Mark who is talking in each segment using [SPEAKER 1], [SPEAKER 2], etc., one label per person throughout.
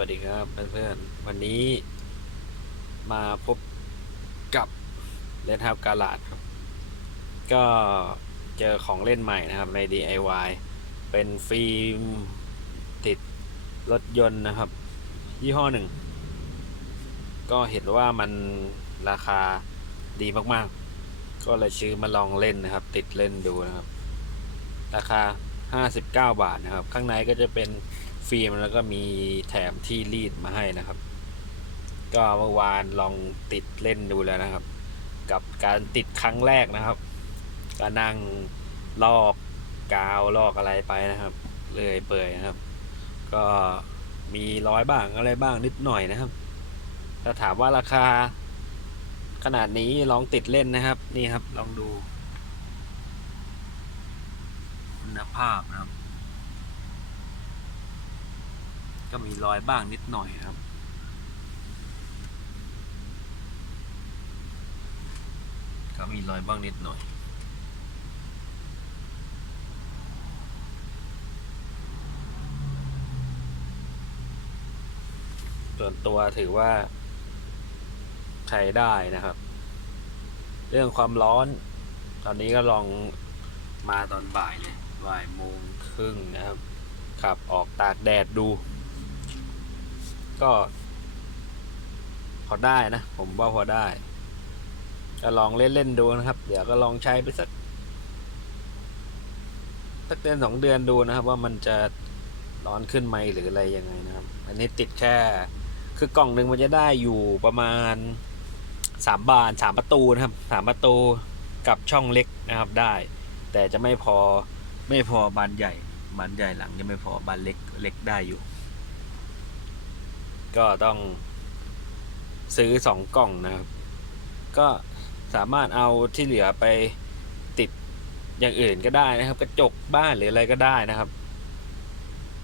[SPEAKER 1] วัสดีครับเพื่อนๆ วันนี้มาพบกับเลนทับกาลาดครับ ก็เจอของเล่นใหม่นะครับใน DIY เป็นฟิล์มติดรถยนต์นะครับ ยี่ห้อหนึ่ง ก็เห็นว่ามันราคาดีมากๆ ก็เลยซื้อมาลองเล่นนะครับ ติดเล่นดูนะครับ ราคา 59 บาทนะครับ ข้างในก็จะเป็น ฟิล์มแล้วก็มีแถมที่รีดมาให้นะครับ ก็เมื่อวานลองติดเล่นดูแล้วนะครับ กับการติดครั้งแรกนะครับ ก็นั่งลอกกาวลอกอะไรไปนะครับ เลยเปื่อยนะครับ ก็มีร้อยบ้างอะไรบ้างนิดหน่อยนะครับถ้าถามว่าราคา ขนาดนี้ลองติดเล่นนะครับ นี่ครับลองดู คุณภาพนะครับ ก็มีรอยบ้างนิดหน่อยครับ ก็มีรอยบ้างนิดหน่อยส่วนตัวถือว่า ใช้ได้นะครับ เรื่องความร้อน ตอนนี้ก็ลองมาตอนบ่ายเลยบ่ายโมงครึ่งนะครับ ขับออกตากแดดดู ก็ พอได้นะ ผมว่าพอได้ ก็ลองเล่นๆดูนะครับ เดี๋ยวก็ลองใช้ไปสัก สักเดือนสองเดือนดูนะครับ ว่ามันจะร้อนขึ้นไหมหรืออะไรยังไงนะครับ อันนี้ติดแค่ คือกล่องหนึ่งมันจะได้อยู่ประมาณสามบานสามประตูนะครับสามประตูกับช่องเล็กนะครับได้ แต่จะไม่พอไม่พอบานใหญ่บานใหญ่หลังจะไม่พอบานเล็กเล็กได้อยู่ ก็ต้องซื้อสองกล่องนะครับ ก็สามารถเอาที่เหลือไปติดอย่างอื่นก็ได้นะครับกระจกบ้านหรืออะไรก็ได้นะครับ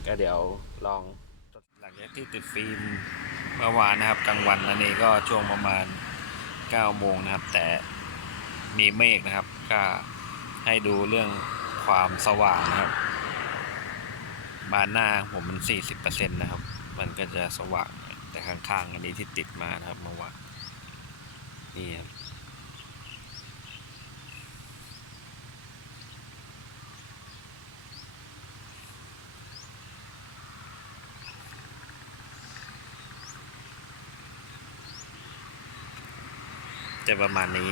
[SPEAKER 1] ก็เดี๋ยวลองหลังจากที่ติดฟิล์มเมื่อวานนะครับกลางวันแล้วนี่ก็ช่วงประมาณ9โมงนะครับ แต่มีเมฆนะครับ ก็ให้ดูเรื่องความสว่างนะครับ บานหน้าผมมัน 40%นะครับ มันก็จะสว่างแต่ข้างๆอันนี้ที่ติดมานะครับมื่อวานนี่ครับจะประมาณนี้